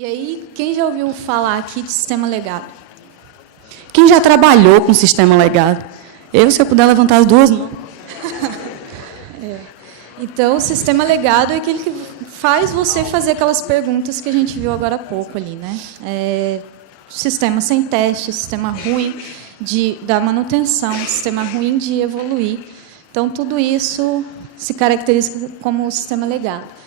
E aí, quem já ouviu falar aqui de sistema legado? Quem já trabalhou com sistema legado? Eu, se eu puder levantar as duas mãos. Então, o sistema legado é aquele que faz você fazer aquelas perguntas que a gente viu agora há pouco ali, né? Sistema sem teste, sistema ruim da manutenção, sistema ruim de evoluir. Então, tudo isso se caracteriza como o sistema legado.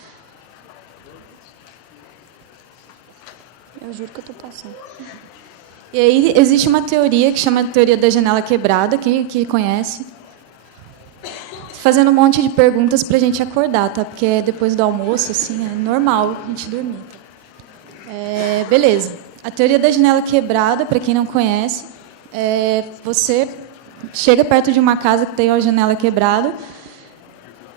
Eu juro que eu estou passando. E aí existe uma teoria que chama de teoria da janela quebrada, que conhece. Fazendo um monte de perguntas para a gente acordar, tá? Porque depois do almoço, assim, é normal a gente dormir. Tá? Beleza. A teoria da janela quebrada, para quem não conhece, você chega perto de uma casa que tem uma janela quebrada,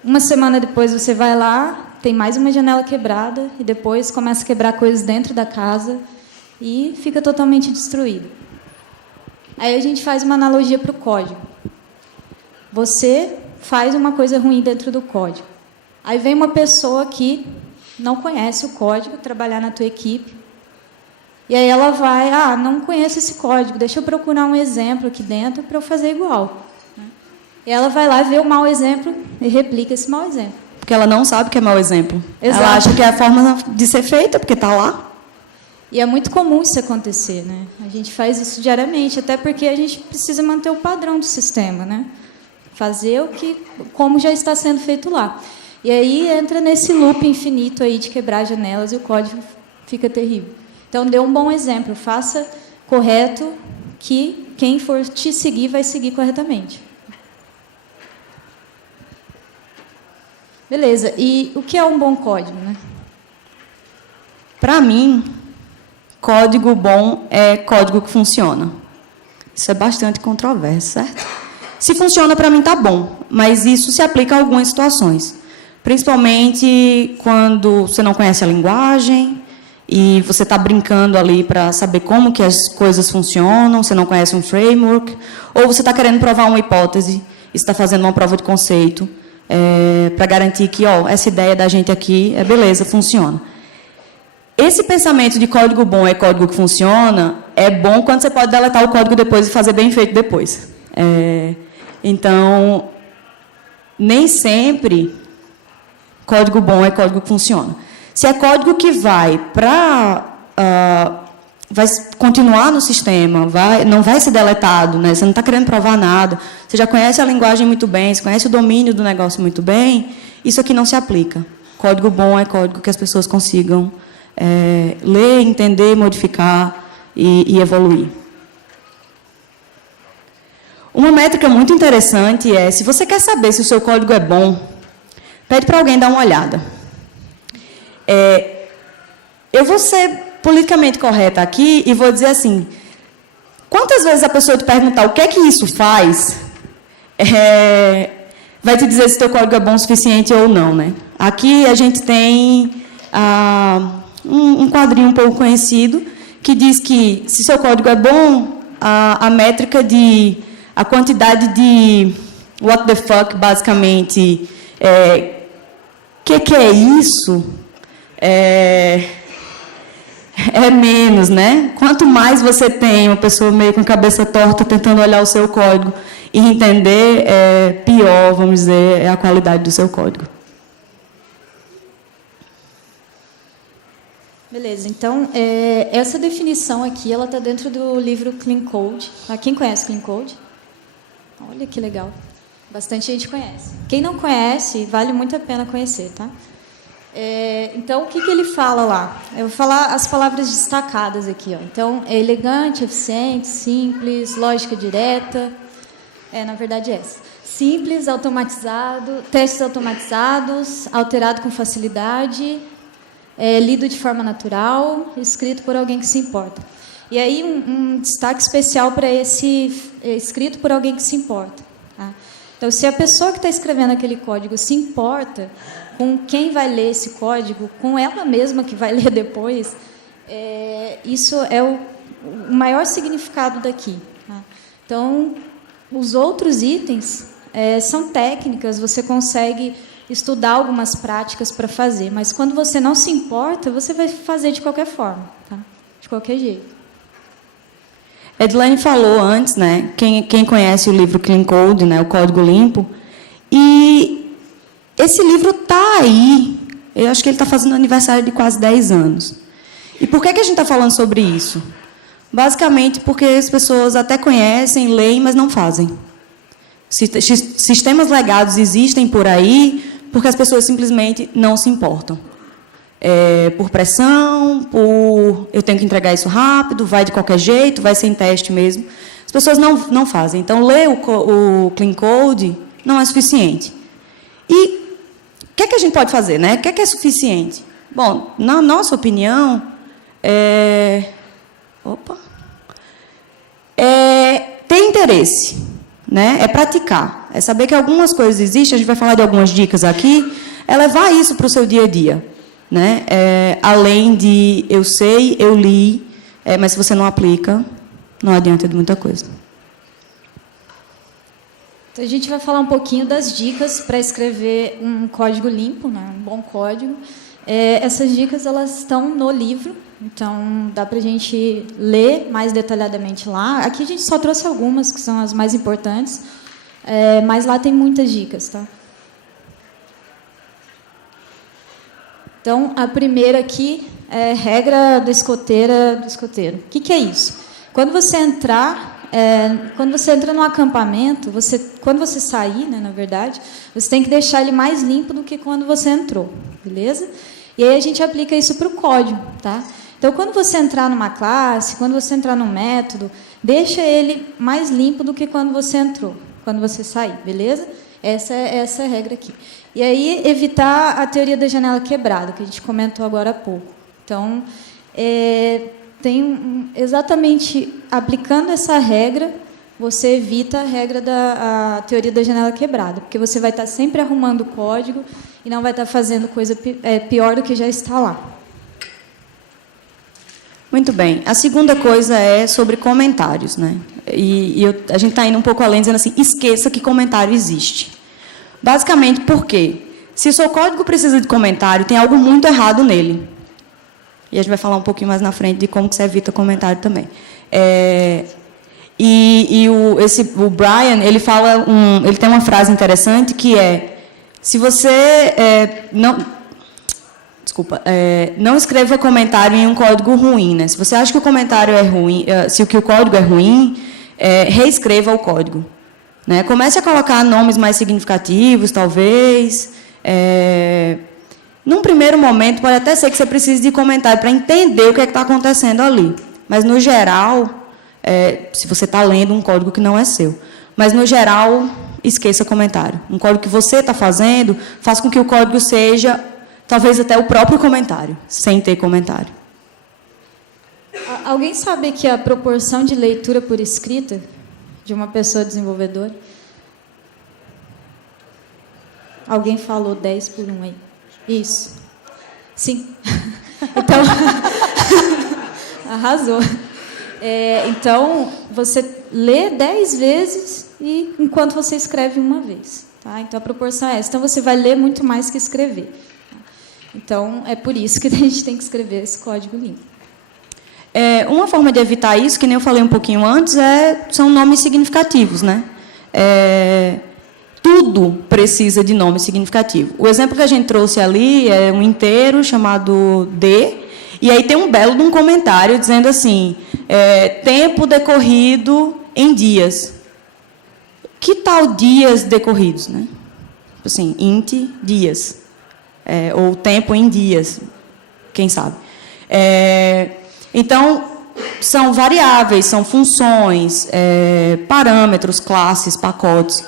uma semana depois você vai lá, tem mais uma janela quebrada, e depois começa a quebrar coisas dentro da casa e fica totalmente destruído. Aí a gente faz uma analogia para o código. Você faz uma coisa ruim dentro do código. Aí vem uma pessoa que não conhece o código, trabalhar na tua equipe, e aí ela vai, não conheço esse código, deixa eu procurar um exemplo aqui dentro para eu fazer igual. E ela vai lá, vê o mau exemplo e replica esse mau exemplo. Porque ela não sabe que é mau exemplo. Exato. Ela acha que é a forma de ser feita, porque está lá. E é muito comum isso acontecer, né? A gente faz isso diariamente, até porque a gente precisa manter o padrão do sistema, né? Fazer como já está sendo feito lá. E aí entra nesse loop infinito aí de quebrar janelas e o código fica terrível. Então, dê um bom exemplo. Faça correto, que quem for te seguir vai seguir corretamente. Beleza. E o que é um bom código, né? Para mim, código bom é código que funciona. Isso é bastante controverso, certo? Se funciona, para mim, está bom. Mas isso se aplica a algumas situações. Principalmente quando você não conhece a linguagem e você está brincando ali para saber como que as coisas funcionam, você não conhece um framework, ou você está querendo provar uma hipótese, e está fazendo uma prova de conceito, para garantir que essa ideia da gente aqui é beleza, funciona. Esse pensamento de código bom é código que funciona é bom quando você pode deletar o código depois e fazer bem feito depois. Então, nem sempre código bom é código que funciona. Se é código que vai continuar no sistema, não vai ser deletado, né? Você não está querendo provar nada, você já conhece a linguagem muito bem, você conhece o domínio do negócio muito bem, isso aqui não se aplica. Código bom é código que as pessoas consigam ler, entender, modificar e evoluir. Uma métrica muito interessante é, se você quer saber se o seu código é bom, pede para alguém dar uma olhada. Eu vou ser politicamente correta aqui e vou dizer assim, quantas vezes a pessoa te perguntar o que é que isso faz, vai te dizer se o teu código é bom o suficiente ou não, né? Aqui a gente tem um quadrinho um pouco conhecido que diz que, se seu código é bom, a métrica a quantidade de what the fuck, basicamente, que é isso? É menos, né? Quanto mais você tem uma pessoa meio com a cabeça torta tentando olhar o seu código e entender, pior, vamos dizer, é a qualidade do seu código. Beleza, então, essa definição aqui, ela está dentro do livro Clean Code. Quem conhece Clean Code? Olha que legal. Bastante gente conhece. Quem não conhece, vale muito a pena conhecer, tá? Então, o que ele fala lá? Eu vou falar as palavras destacadas aqui. Então, é elegante, eficiente, simples, lógica direta. Na verdade, é essa. Simples, automatizado, testes automatizados, alterado com facilidade, lido de forma natural, escrito por alguém que se importa. E aí, um destaque especial para esse escrito por alguém que se importa. Tá? Então, se a pessoa que está escrevendo aquele código se importa com quem vai ler esse código, com ela mesma que vai ler depois, isso é o maior significado daqui. Tá? Então, os outros itens são técnicas, você consegue estudar algumas práticas para fazer. Mas quando você não se importa, você vai fazer de qualquer forma, tá? De qualquer jeito. Edilene falou antes, né? Quem conhece o livro Clean Code, né? O Código Limpo, e esse livro está aí. Eu acho que ele está fazendo aniversário de quase 10 anos. E por que a gente está falando sobre isso? Basicamente porque as pessoas até conhecem, leem, mas não fazem. Sistemas legados existem por aí porque as pessoas simplesmente não se importam. Por pressão, por eu tenho que entregar isso rápido, vai de qualquer jeito, vai sem teste mesmo. As pessoas não fazem. Então, ler o Clean Code não é suficiente. E o que é que a gente pode fazer, né? O que é suficiente? Bom, na nossa opinião, ter interesse, né? É praticar, é saber que algumas coisas existem, a gente vai falar de algumas dicas aqui, é levar isso para o seu dia a dia, né? Além de eu sei, eu li, mas se você não aplica, não adianta de muita coisa. Então, a gente vai falar um pouquinho das dicas para escrever um código limpo, né? Um bom código. Essas dicas elas estão no livro, então dá para a gente ler mais detalhadamente lá. Aqui a gente só trouxe algumas, que são as mais importantes, mas lá tem muitas dicas, tá? Então, a primeira aqui é regra da escoteira do escoteiro. O que é isso? Quando você entra num acampamento, quando você sair, né, na verdade, você tem que deixar ele mais limpo do que quando você entrou, beleza? E aí a gente aplica isso para o código, tá? Então, quando você entrar numa classe, quando você entrar num método, deixa ele mais limpo do que quando você entrou, quando você sair, beleza? Essa é a regra aqui. E aí, evitar a teoria da janela quebrada, que a gente comentou agora há pouco. Então, exatamente aplicando essa regra, você evita a teoria da janela quebrada, porque você vai estar sempre arrumando o código e não vai estar fazendo coisa pior do que já está lá. Muito bem. A segunda coisa é sobre comentários, né? A gente está indo um pouco além, dizendo assim, esqueça que comentário existe. Basicamente, por quê? Se o seu código precisa de comentário, tem algo muito errado nele. E a gente vai falar um pouquinho mais na frente de como que você evita comentário também. O Brian, ele tem uma frase interessante que se você não escreva comentário em um código ruim, né? Se você acha que o comentário é ruim, se o código é ruim, reescreva o código, né? Comece a colocar nomes mais significativos, talvez. Num primeiro momento, pode até ser que você precise de comentário para entender o que está acontecendo ali. Mas, no geral, se você está lendo um código que não é seu. Mas, no geral, esqueça comentário. Um código que você está fazendo, faz com que o código seja, talvez até o próprio comentário, sem ter comentário. Alguém sabe que a proporção de leitura por escrita de uma pessoa desenvolvedora? Alguém falou 10 por 1 aí. Isso. Sim. Então, arrasou. Então, você lê 10 vezes enquanto você escreve uma vez. Tá? Então, a proporção é essa. Então, você vai ler muito mais que escrever. Então, é por isso que a gente tem que escrever esse código limpo. Uma forma de evitar isso, que nem eu falei um pouquinho antes, são nomes significativos, né? Tudo precisa de nome significativo. O exemplo que a gente trouxe ali é um inteiro chamado D, e aí tem um belo de um comentário dizendo assim, tempo decorrido em dias. Que tal dias decorridos, né? Assim, int dias, ou tempo em dias, quem sabe. Então, são variáveis, são funções, parâmetros, classes, pacotes.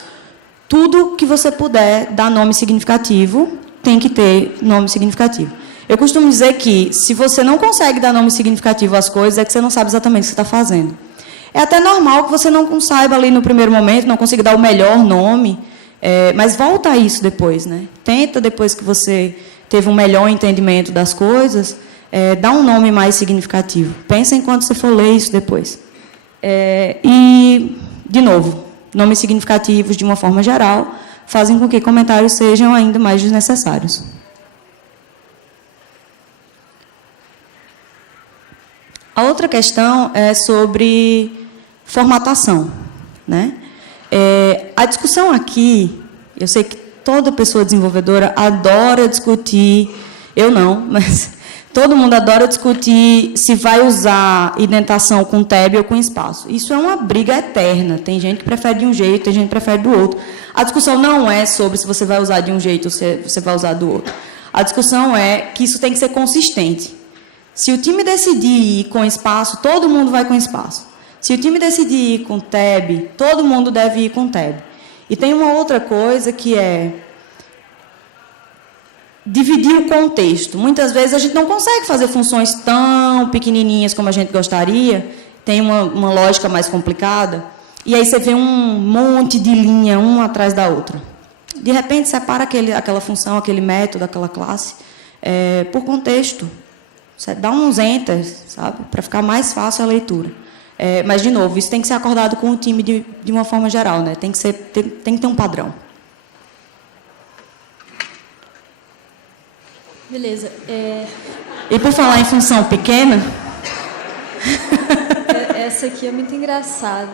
Tudo que você puder dar nome significativo, tem que ter nome significativo. Eu costumo dizer que, se você não consegue dar nome significativo às coisas, é que você não sabe exatamente o que você está fazendo. É até normal que você não saiba ali no primeiro momento, não consiga dar o melhor nome, mas volta a isso depois, né? Tenta, depois que você teve um melhor entendimento das coisas, dá um nome mais significativo. Pensa enquanto você for ler isso depois. E, de novo, nomes significativos, de uma forma geral, fazem com que comentários sejam ainda mais desnecessários. A outra questão é sobre formatação, né? A discussão aqui, eu sei que toda pessoa desenvolvedora adora discutir, eu não, mas todo mundo adora discutir se vai usar indentação com tab ou com espaço. Isso é uma briga eterna. Tem gente que prefere de um jeito, tem gente que prefere do outro. A discussão não é sobre se você vai usar de um jeito ou se você vai usar do outro. A discussão é que isso tem que ser consistente. Se o time decidir ir com espaço, todo mundo vai com espaço. Se o time decidir ir com tab, todo mundo deve ir com tab. E tem uma outra coisa que é dividir o contexto. Muitas vezes a gente não consegue fazer funções tão pequenininhas como a gente gostaria, tem uma lógica mais complicada, e aí você vê um monte de linha, uma atrás da outra. De repente, separa aquela função, aquele método, aquela classe, por contexto. Você dá uns enters, sabe, para ficar mais fácil a leitura. Mas, de novo, isso tem que ser acordado com o time de uma forma geral, né? Tem que ter um padrão. Beleza. E por falar em função pequena... Essa aqui é muito engraçada.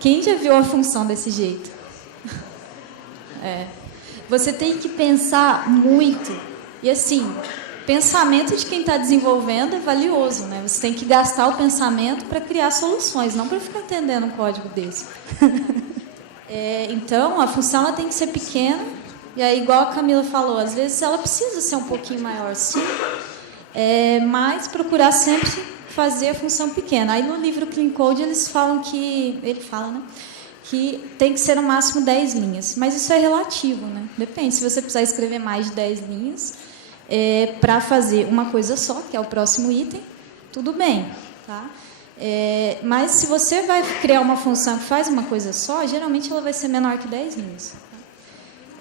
Quem já viu a função desse jeito? Você tem que pensar muito. E, assim, pensamento de quem está desenvolvendo é valioso, né? Você tem que gastar o pensamento para criar soluções, não para ficar entendendo um código desse. Então, a função ela tem que ser pequena. E aí, igual a Camila falou, às vezes ela precisa ser um pouquinho maior, sim, mas procurar sempre fazer a função pequena. Aí, no livro Clean Code, eles falam que... Ele fala, né? Que tem que ser no máximo 10 linhas. Mas isso é relativo, né? Depende. Se você precisar escrever mais de 10 linhas para fazer uma coisa só, que é o próximo item, tudo bem, tá? Mas se você vai criar uma função que faz uma coisa só, geralmente ela vai ser menor que 10 linhas.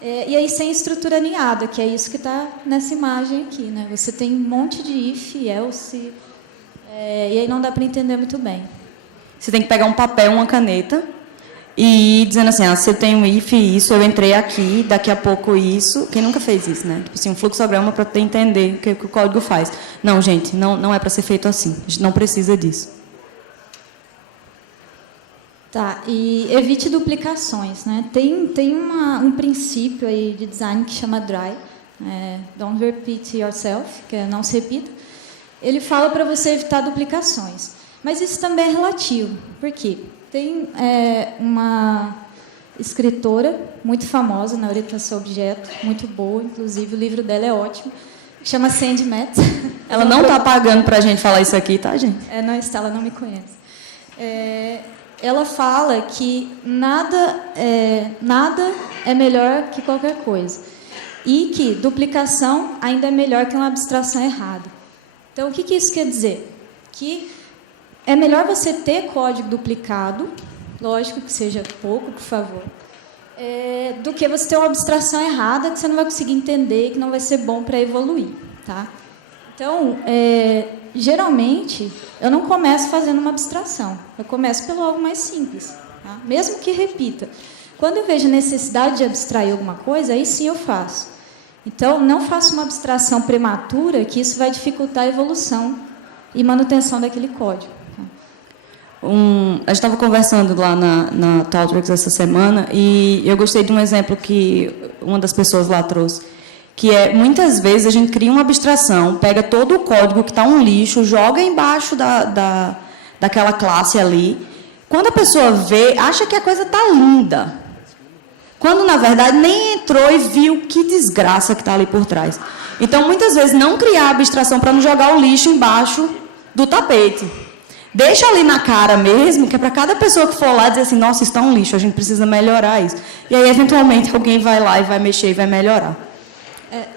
E aí sem estrutura alinhada, que é isso que está nessa imagem aqui, né? Você tem um monte de if, else, e aí não dá para entender muito bem. Você tem que pegar um papel, uma caneta, e ir dizendo assim, se eu tenho if isso, eu entrei aqui, daqui a pouco isso. Quem nunca fez isso, né? Tipo assim, um fluxograma para entender o que o código faz. Não, gente, não é para ser feito assim. A gente não precisa disso. Tá, e evite duplicações, né? Tem um princípio aí de design que chama DRY, Don't Repeat Yourself, que é não se repita. Ele fala para você evitar duplicações, mas isso também é relativo. Por quê? Tem uma escritora muito famosa na orientação a objeto, muito boa, inclusive o livro dela é ótimo, chama Sandy Metz. Ela não está pagando para a gente falar isso aqui, tá, gente? Não está, ela não me conhece. Ela fala que nada é melhor que qualquer coisa. E que duplicação ainda é melhor que uma abstração errada. Então, o que isso quer dizer? Que é melhor você ter código duplicado, lógico que seja pouco, por favor, do que você ter uma abstração errada que você não vai conseguir entender e que não vai ser bom para evoluir. Tá? Então, geralmente, eu não começo fazendo uma abstração. Eu começo pelo algo mais simples, tá? Mesmo que repita. Quando eu vejo necessidade de abstrair alguma coisa, aí sim eu faço. Então, não faço uma abstração prematura, que isso vai dificultar a evolução e manutenção daquele código. A gente estava conversando lá na ThoughtWorks essa semana e eu gostei de um exemplo que uma das pessoas lá trouxe, que muitas vezes a gente cria uma abstração, pega todo o código que está um lixo, joga embaixo daquela classe ali. Quando a pessoa vê, acha que a coisa está linda. Quando, na verdade, nem entrou e viu que desgraça que está ali por trás. Então, muitas vezes, não criar abstração para não jogar o lixo embaixo do tapete. Deixa ali na cara mesmo, que é para cada pessoa que for lá dizer assim, nossa, isso está um lixo, a gente precisa melhorar isso. E aí, eventualmente, alguém vai lá e vai mexer e vai melhorar.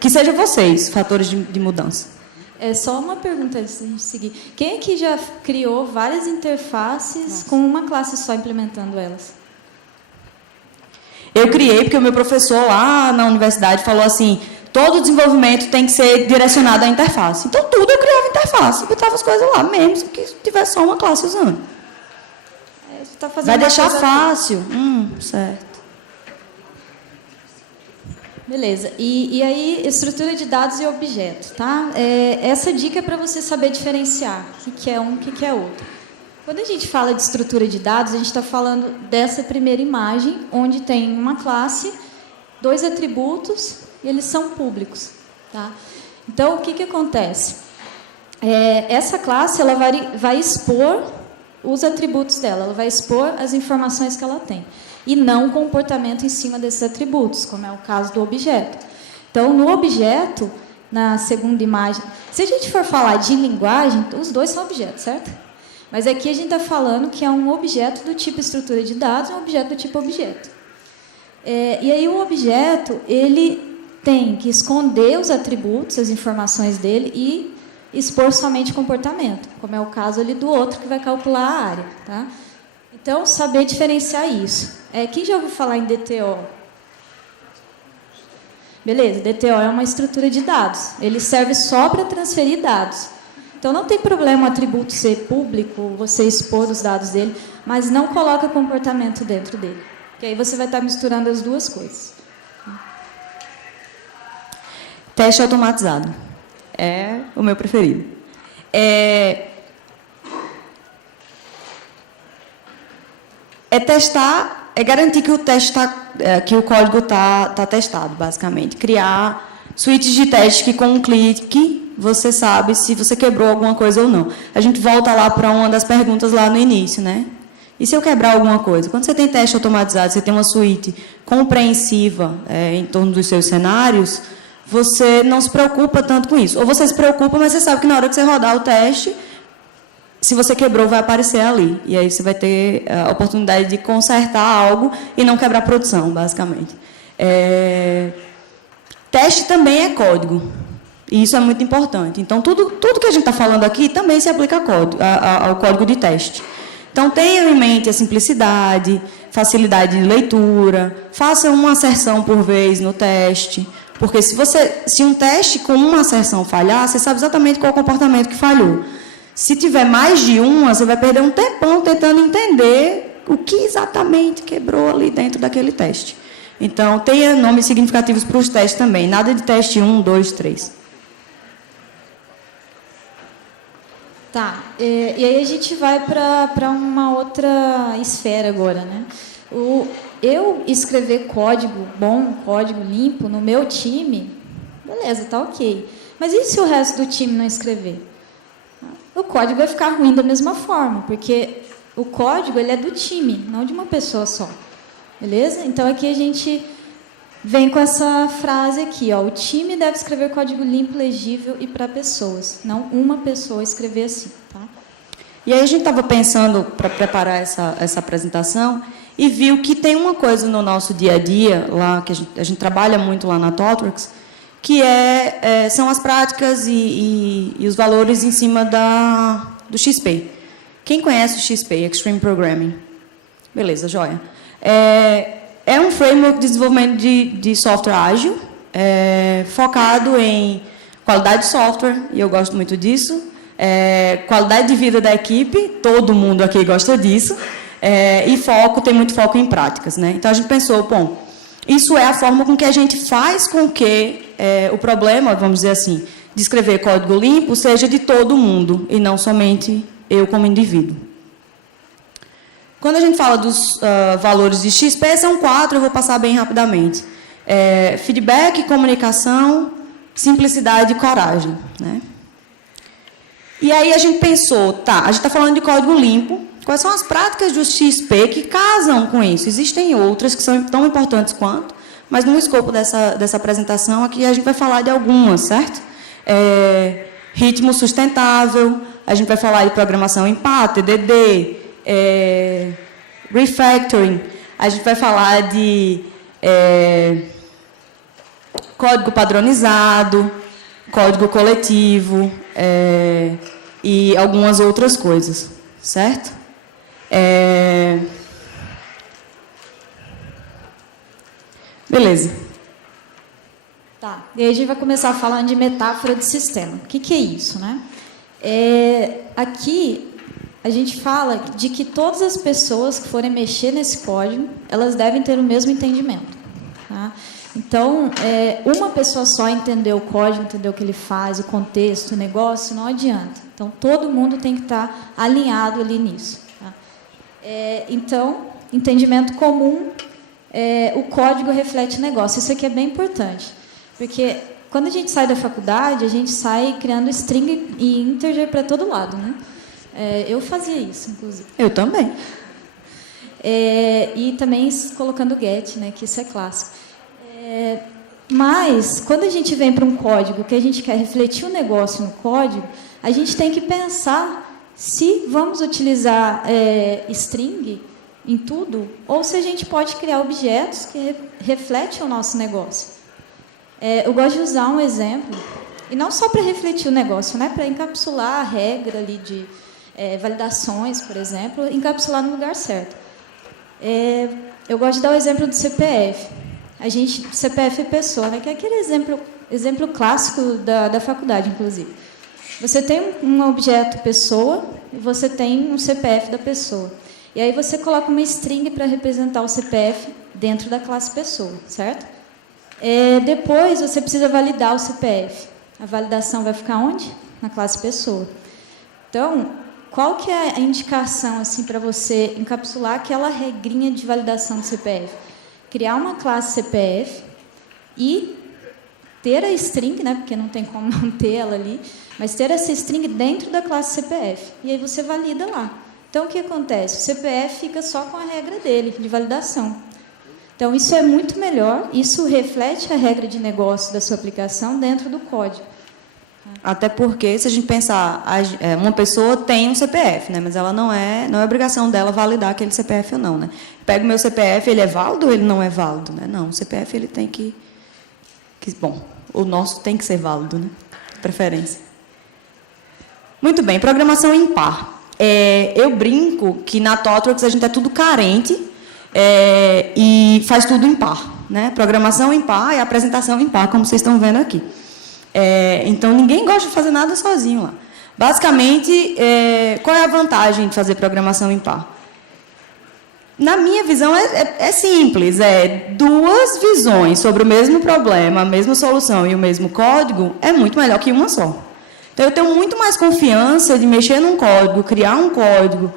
Que seja vocês, fatores de mudança. Só uma pergunta antes de a gente seguir. Quem aqui já criou várias interfaces com uma classe só implementando elas? Eu criei porque o meu professor lá na universidade falou assim, todo desenvolvimento tem que ser direcionado à interface. Então, tudo eu criava interface, botava as coisas lá, mesmo que tivesse só uma classe usando. tá fazendo Vai uma deixar coisa fácil. Certo. Beleza. E aí, estrutura de dados e objeto, tá? Essa dica é para você saber diferenciar o que é um, o que é outro. Quando a gente fala de estrutura de dados, a gente está falando dessa primeira imagem, onde tem uma classe, 2 atributos, e eles são públicos, tá? Então, o que acontece? Essa classe ela vai expor os atributos dela, ela vai expor as informações que ela tem, e não o comportamento em cima desses atributos, como é o caso do objeto. Então, no objeto, na segunda imagem, se a gente for falar de linguagem, os dois são objetos, certo? Mas aqui a gente está falando que é um objeto do tipo estrutura de dados e um objeto do tipo objeto. E aí o objeto, ele tem que esconder os atributos, as informações dele e expor somente comportamento, como é o caso ali do outro que vai calcular a área, tá? Então, saber diferenciar isso. Quem já ouviu falar em DTO? Beleza, DTO é uma estrutura de dados. Ele serve só para transferir dados. Então, não tem problema o atributo ser público, você expor os dados dele, mas não coloca comportamento dentro dele. Porque aí você vai estar misturando as duas coisas. Teste automatizado. É o meu preferido. Testar, garantir que o teste que o código tá testado, basicamente. Criar suítes de teste que com um clique você sabe se você quebrou alguma coisa ou não. A gente volta lá para uma das perguntas lá no início, né? E se eu quebrar alguma coisa? Quando você tem teste automatizado, você tem uma suíte compreensiva em torno dos seus cenários, você não se preocupa tanto com isso. Ou você se preocupa, mas você sabe que na hora que você rodar o teste, se você quebrou, vai aparecer ali. E aí você vai ter a oportunidade de consertar algo e não quebrar a produção, basicamente. Teste também é código. E isso é muito importante. Então, tudo que a gente está falando aqui também se aplica ao código de teste. Então, tenham em mente a simplicidade, facilidade de leitura, façam uma asserção por vez no teste, porque se um teste com uma asserção falhar, você sabe exatamente qual é o comportamento que falhou. Se tiver mais de uma, você vai perder um tempão tentando entender o que exatamente quebrou ali dentro daquele teste. Então, tenha nomes significativos para os testes também. Nada de teste 1, 2, 3. Tá, e aí a gente vai para uma outra esfera agora, né? Eu escrever código bom, código limpo no meu time, beleza, tá ok. Mas e se o resto do time não escrever? O código vai ficar ruim da mesma forma, porque o código ele é do time, não de uma pessoa só. Beleza? Então aqui a gente vem com essa frase aqui, ó, o time deve escrever código limpo, legível e para pessoas, não uma pessoa escrever assim, tá? E aí a gente estava pensando para preparar essa apresentação e viu que tem uma coisa no nosso dia a dia, lá que a gente trabalha muito lá na ThoughtWorks, que são as práticas e os valores em cima do XP. Quem conhece o XP, Extreme Programming? Beleza, joia. É um framework de desenvolvimento de software ágil, focado em qualidade de software, e eu gosto muito disso, qualidade de vida da equipe, todo mundo aqui gosta disso, e tem muito foco em práticas, né? Então, a gente pensou, bom, isso é a forma com que a gente faz com que o problema, vamos dizer assim, de escrever código limpo seja de todo mundo, e não somente eu como indivíduo. Quando a gente fala dos valores de XP, são 4, eu vou passar bem rapidamente. Feedback, comunicação, simplicidade e coragem, né? E aí a gente pensou, tá, a gente está falando de código limpo, quais são as práticas do XP que casam com isso? Existem outras que são tão importantes quanto, mas no escopo dessa apresentação aqui a gente vai falar de algumas, certo? Ritmo sustentável, a gente vai falar de programação em PAT, TDD, refactoring, a gente vai falar de código padronizado, código coletivo e algumas outras coisas, certo? Beleza. Tá, e aí a gente vai começar falando de metáfora de sistema. O que é isso, né? Aqui a gente fala de que todas as pessoas que forem mexer nesse código, elas devem ter o mesmo entendimento. Tá? Então, uma pessoa só entender o código, entender o que ele faz, o contexto, o negócio, não adianta. Então, todo mundo tem que estar alinhado ali nisso. Tá? Então, entendimento comum, o código reflete o negócio. Isso aqui é bem importante, porque quando a gente sai da faculdade, a gente sai criando string e integer para todo lado, né? Eu fazia isso, inclusive. Eu também. E também colocando get, né? Que isso é clássico. Mas, quando a gente vem para um código que a gente quer refletir o negócio no código, a gente tem que pensar se vamos utilizar string em tudo, ou se a gente pode criar objetos que refletem o nosso negócio. Eu gosto de usar um exemplo, e não só para refletir o negócio, né? Para encapsular a regra ali de validações, por exemplo, encapsular no lugar certo. Eu gosto de dar o exemplo do CPF. CPF é pessoa, né? Que é aquele exemplo clássico da faculdade, inclusive. Você tem um objeto pessoa e você tem um CPF da pessoa. E aí você coloca uma string para representar o CPF dentro da classe pessoa, certo? Depois você precisa validar o CPF. A validação vai ficar onde? Na classe pessoa. Então, qual que é a indicação assim, para você encapsular aquela regrinha de validação do CPF? Criar uma classe CPF e ter a string, né, porque não tem como não ter ela ali, mas ter essa string dentro da classe CPF. E aí você valida lá. Então, o que acontece? O CPF fica só com a regra dele, de validação. Então, isso é muito melhor, isso reflete a regra de negócio da sua aplicação dentro do código. Até porque, se a gente pensar, uma pessoa tem um CPF, né, mas ela não é obrigação dela validar aquele CPF ou não. Né? Pega o meu CPF, ele é válido ou ele não é válido? Né? Não, o CPF ele tem que... Bom, o nosso tem que ser válido, né? Preferência. Muito bem, programação impar. Eu brinco que na ThoughtWorks a gente é tudo carente e faz tudo impar. Né? Programação impar e apresentação impar, como vocês estão vendo aqui. Então, ninguém gosta de fazer nada sozinho lá. Basicamente, qual é a vantagem de fazer programação impar? Na minha visão, é simples. Duas visões sobre o mesmo problema, a mesma solução e o mesmo código é muito melhor que uma só. Então, eu tenho muito mais confiança de mexer num código, criar um código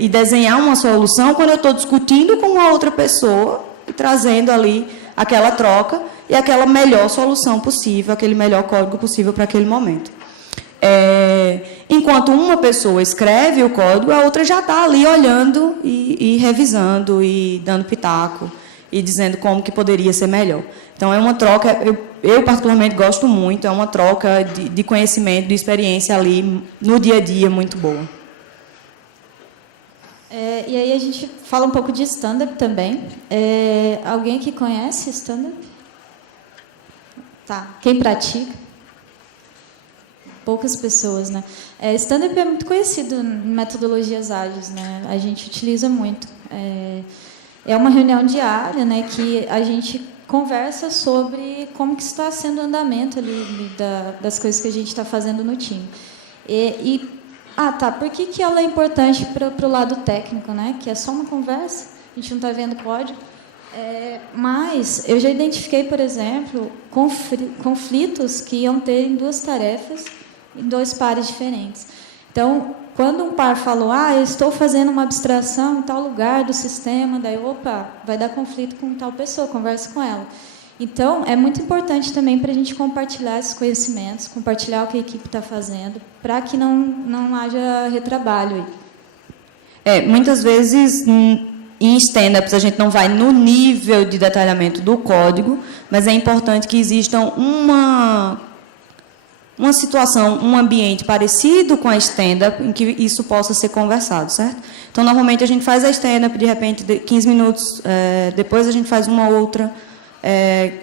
e desenhar uma solução quando eu estou discutindo com uma outra pessoa e trazendo ali aquela troca e aquela melhor solução possível, aquele melhor código possível para aquele momento. Enquanto uma pessoa escreve o código, a outra já está ali olhando e revisando e dando pitaco e dizendo como que poderia ser melhor. Então, é uma troca, eu particularmente gosto muito, é uma troca de conhecimento, de experiência ali no dia a dia muito boa. E aí a gente fala um pouco de stand-up também. Alguém aqui conhece stand-up? Tá. Quem pratica? Poucas pessoas, né? Stand-up é muito conhecido em metodologias ágeis, né? A gente utiliza muito. É uma reunião diária, né? Que a gente conversa sobre como que está sendo o andamento ali das coisas que a gente está fazendo no time. Por que ela é importante para o lado técnico, né? Que é só uma conversa, a gente não está vendo código. Mas eu já identifiquei, por exemplo, conflitos que iam ter em duas tarefas, em dois pares diferentes. Então, quando um par falou, eu estou fazendo uma abstração em tal lugar do sistema, daí, vai dar conflito com tal pessoa, conversa com ela. Então, é muito importante também para a gente compartilhar esses conhecimentos, compartilhar o que a equipe está fazendo, para que não haja retrabalho aí. Muitas vezes, em stand-ups, a gente não vai no nível de detalhamento do código, mas é importante que existam uma situação, um ambiente parecido com a stand-up, em que isso possa ser conversado, certo? Então, normalmente, a gente faz a stand-up, de repente, 15 minutos, depois a gente faz uma outra,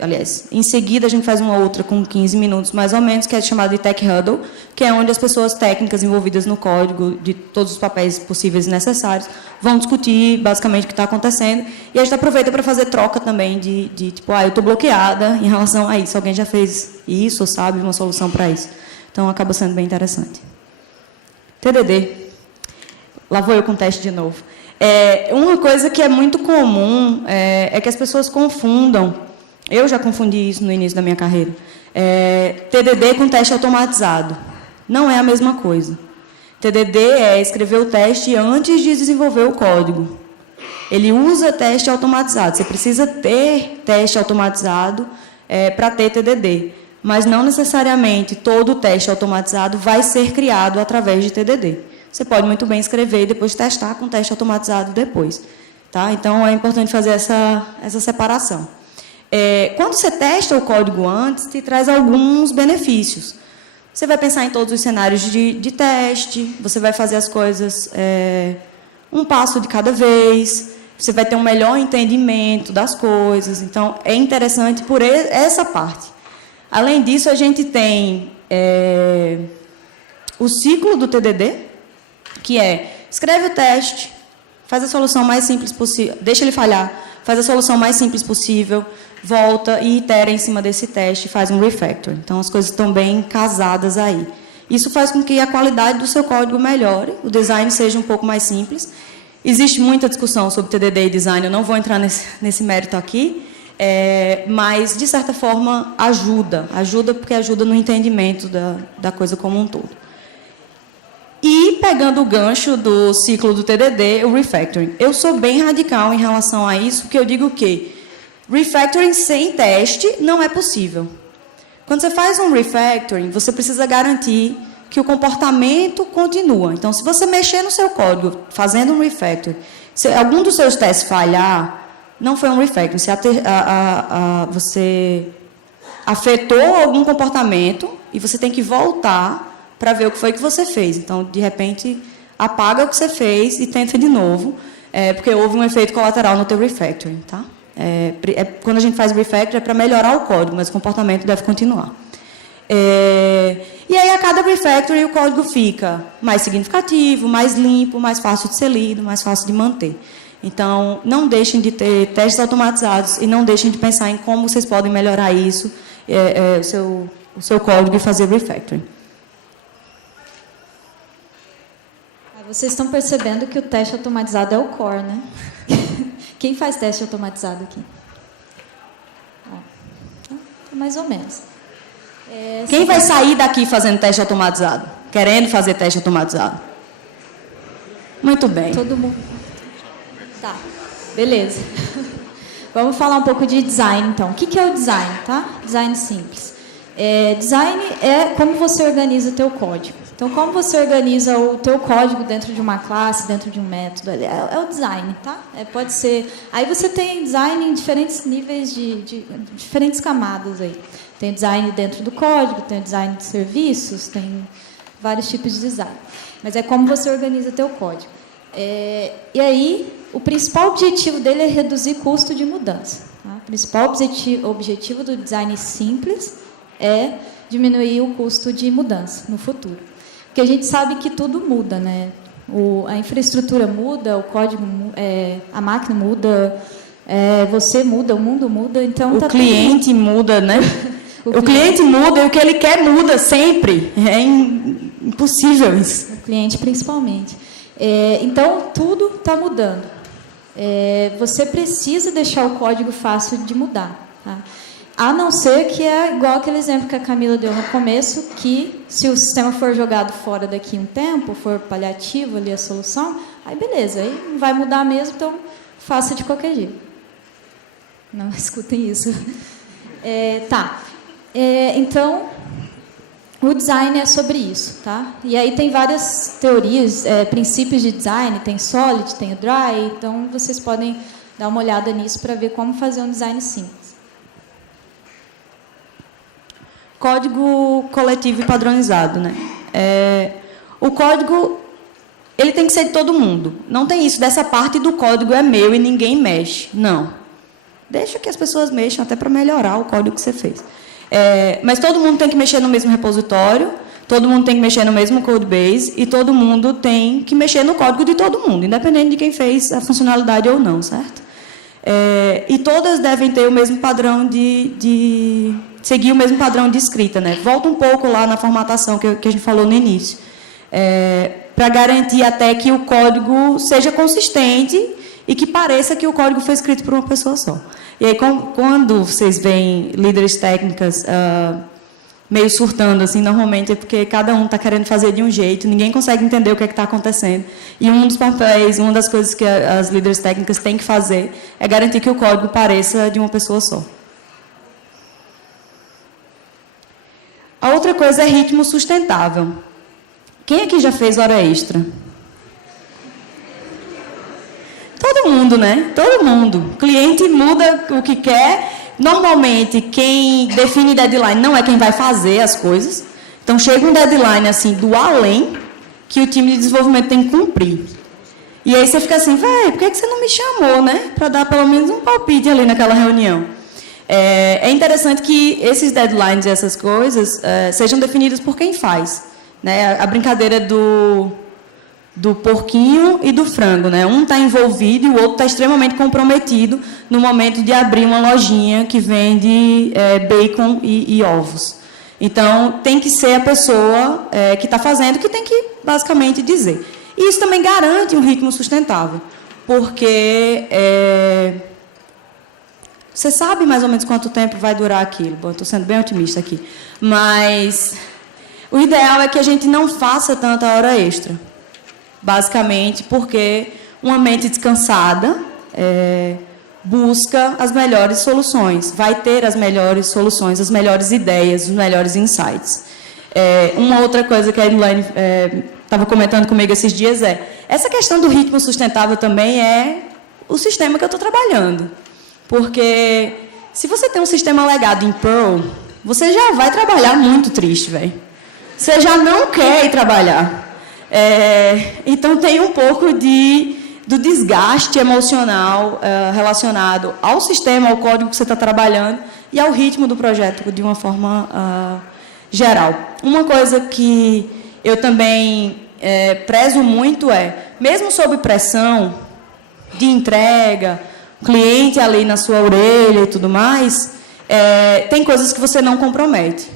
aliás, em seguida a gente faz uma outra com 15 minutos, mais ou menos, que é chamada de Tech Huddle, que é onde as pessoas técnicas envolvidas no código, de todos os papéis possíveis e necessários, vão discutir, basicamente, o que está acontecendo, e a gente aproveita para fazer troca também de tipo, eu estou bloqueada em relação a isso, alguém já fez isso, ou sabe uma solução para isso. Então, acaba sendo bem interessante. TDD. Lá vou eu com o teste de novo. Uma coisa que é muito comum é que as pessoas confundam, eu já confundi isso no início da minha carreira, TDD com teste automatizado. Não é a mesma coisa. TDD é escrever o teste antes de desenvolver o código. Ele usa teste automatizado. Você precisa ter teste automatizado para ter TDD. Mas não necessariamente todo teste automatizado vai ser criado através de TDD. Você pode muito bem escrever e depois testar com teste automatizado depois. Tá? Então, é importante fazer essa separação. Quando você testa o código antes, te traz alguns benefícios. Você vai pensar em todos os cenários de teste, você vai fazer as coisas um passo de cada vez, você vai ter um melhor entendimento das coisas. Então, é interessante por essa parte. Além disso, a gente tem o ciclo do TDD, que escreve o teste, faz a solução mais simples possível, deixa ele falhar, faz a solução mais simples possível, volta e itera em cima desse teste e faz um refactor. Então, as coisas estão bem casadas aí. Isso faz com que a qualidade do seu código melhore, o design seja um pouco mais simples. Existe muita discussão sobre TDD e design, eu não vou entrar nesse mérito aqui, mas, de certa forma, ajuda porque ajuda no entendimento da coisa como um todo. E, pegando o gancho do ciclo do TDD, o refactoring. Eu sou bem radical em relação a isso, porque eu digo que refactoring sem teste não é possível. Quando você faz um refactoring, você precisa garantir que o comportamento continua. Então, se você mexer no seu código fazendo um refactoring, se algum dos seus testes falhar, não foi um refactoring. Você afetou algum comportamento e você tem que voltar para ver o que foi que você fez. Então, de repente, apaga o que você fez e tenta de novo, porque houve um efeito colateral no teu refactoring. Tá? Quando a gente faz refactoring é para melhorar o código, mas o comportamento deve continuar. E aí, a cada refactoring, o código fica mais significativo, mais limpo, mais fácil de ser lido, mais fácil de manter. Então, não deixem de ter testes automatizados e não deixem de pensar em como vocês podem melhorar isso, o seu código e fazer refactoring. Vocês estão percebendo que o teste automatizado é o core, né? Quem faz teste automatizado aqui? Mais ou menos. Quem vai sair daqui fazendo teste automatizado? Querendo fazer teste automatizado? Muito bem. Todo mundo. Tá, beleza. Vamos falar um pouco de design, então. O que é o design, tá? Design simples. Design é como você organiza o teu código. Então, como você organiza o teu código dentro de uma classe, dentro de um método, é o design, tá? Pode ser... Aí você tem design em diferentes níveis, de diferentes camadas aí. Tem design dentro do código, tem design de serviços, tem vários tipos de design. Mas é como você organiza o teu código. E aí, o principal objetivo dele é reduzir custo de mudança. Tá? O principal objetivo do design simples é diminuir o custo de mudança no futuro. Porque a gente sabe que tudo muda, né? A infraestrutura muda, o código, a máquina muda, você muda, o mundo muda, então o cliente muda, né? O cliente muda e o que ele quer muda sempre. É impossível isso. O cliente, principalmente. Então, tudo está mudando. Você precisa deixar o código fácil de mudar. Tá? A não ser que é igual aquele exemplo que a Camila deu no começo, que se o sistema for jogado fora daqui um tempo, for paliativo ali a solução, aí beleza, aí não vai mudar mesmo, então faça de qualquer jeito. Não escutem isso. Tá. Então, o design é sobre isso, tá? E aí tem várias teorias, princípios de design, tem Solid, tem o Dry, então vocês podem dar uma olhada nisso para ver como fazer um design simples. Código coletivo e padronizado, né? O código, ele tem que ser de todo mundo. Não tem isso, dessa parte do código é meu e ninguém mexe. Não. Deixa que as pessoas mexam até para melhorar o código que você fez. Mas todo mundo tem que mexer no mesmo repositório, todo mundo tem que mexer no mesmo codebase e todo mundo tem que mexer no código de todo mundo, independente de quem fez a funcionalidade ou não, certo? E todas devem ter o mesmo padrão seguir o mesmo padrão de escrita, né? Volta um pouco lá na formatação que a gente falou no início. para garantir até que o código seja consistente e que pareça que o código foi escrito por uma pessoa só. E aí, quando vocês veem líderes técnicas meio surtando, assim, normalmente é porque cada um está querendo fazer de um jeito, ninguém consegue entender o que é que está acontecendo. E um dos papéis, uma das coisas que as líderes técnicas têm que fazer é garantir que o código pareça de uma pessoa só. A outra coisa é ritmo sustentável. Quem aqui já fez hora extra? Todo mundo, né? Todo mundo. O cliente muda o que quer. Normalmente, quem define deadline não é quem vai fazer as coisas. Então, chega um deadline assim, do além, que o time de desenvolvimento tem que cumprir. E aí você fica assim, velho, por que você não me chamou, né? Para dar pelo menos um palpite ali naquela reunião. É interessante que esses deadlines e essas coisas sejam definidos por quem faz. Né? A brincadeira do porquinho e do frango, né? Um está envolvido e o outro está extremamente comprometido no momento de abrir uma lojinha que vende bacon e ovos. Então, tem que ser a pessoa que está fazendo que tem que, basicamente, dizer. E isso também garante um ritmo sustentável, porque você sabe mais ou menos quanto tempo vai durar aquilo. Bom, estou sendo bem otimista aqui. Mas o ideal é que a gente não faça tanta hora extra. Basicamente porque uma mente descansada busca as melhores soluções, vai ter as melhores soluções, as melhores ideias, os melhores insights. Uma outra coisa que a Elaine estava comentando comigo esses dias essa questão do ritmo sustentável também é o sistema que eu estou trabalhando. Porque se você tem um sistema legado em Perl, você já vai trabalhar muito triste, velho. Você já não quer ir trabalhar. Então, tem um pouco do desgaste emocional relacionado ao sistema, ao código que você está trabalhando e ao ritmo do projeto de uma forma geral. Uma coisa que eu também prezo muito mesmo sob pressão de entrega, cliente ali na sua orelha e tudo mais, tem coisas que você não compromete.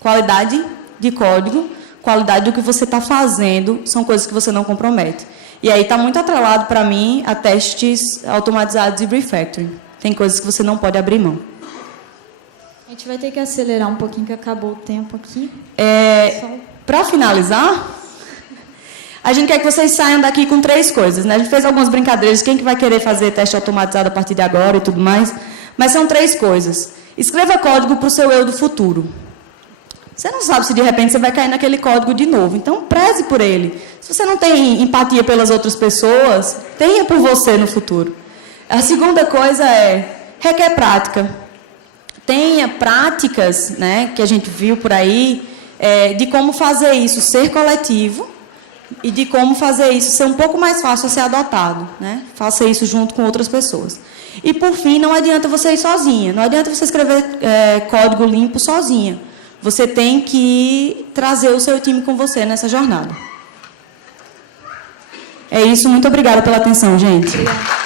Qualidade de código, qualidade do que você está fazendo, são coisas que você não compromete. E aí está muito atrelado, para mim, a testes automatizados e refactoring. Tem coisas que você não pode abrir mão. A gente vai ter que acelerar um pouquinho, que acabou o tempo aqui. Para finalizar, a gente quer que vocês saiam daqui com 3 coisas. Né? A gente fez algumas brincadeiras, quem que vai querer fazer teste automatizado a partir de agora e tudo mais. Mas são 3 coisas. Escreva código para o seu eu do futuro. Você não sabe se de repente você vai cair naquele código de novo. Então, preze por ele. Se você não tem empatia pelas outras pessoas, tenha por você no futuro. A segunda coisa requer prática. Tenha práticas, né, que a gente viu por aí, de como fazer isso ser coletivo e de como fazer isso ser um pouco mais fácil a ser adotado. Né? Faça isso junto com outras pessoas. E, por fim, não adianta você ir sozinha. Não adianta você escrever código limpo sozinha. Você tem que trazer o seu time com você nessa jornada. É isso. Muito obrigada pela atenção, gente. Obrigada.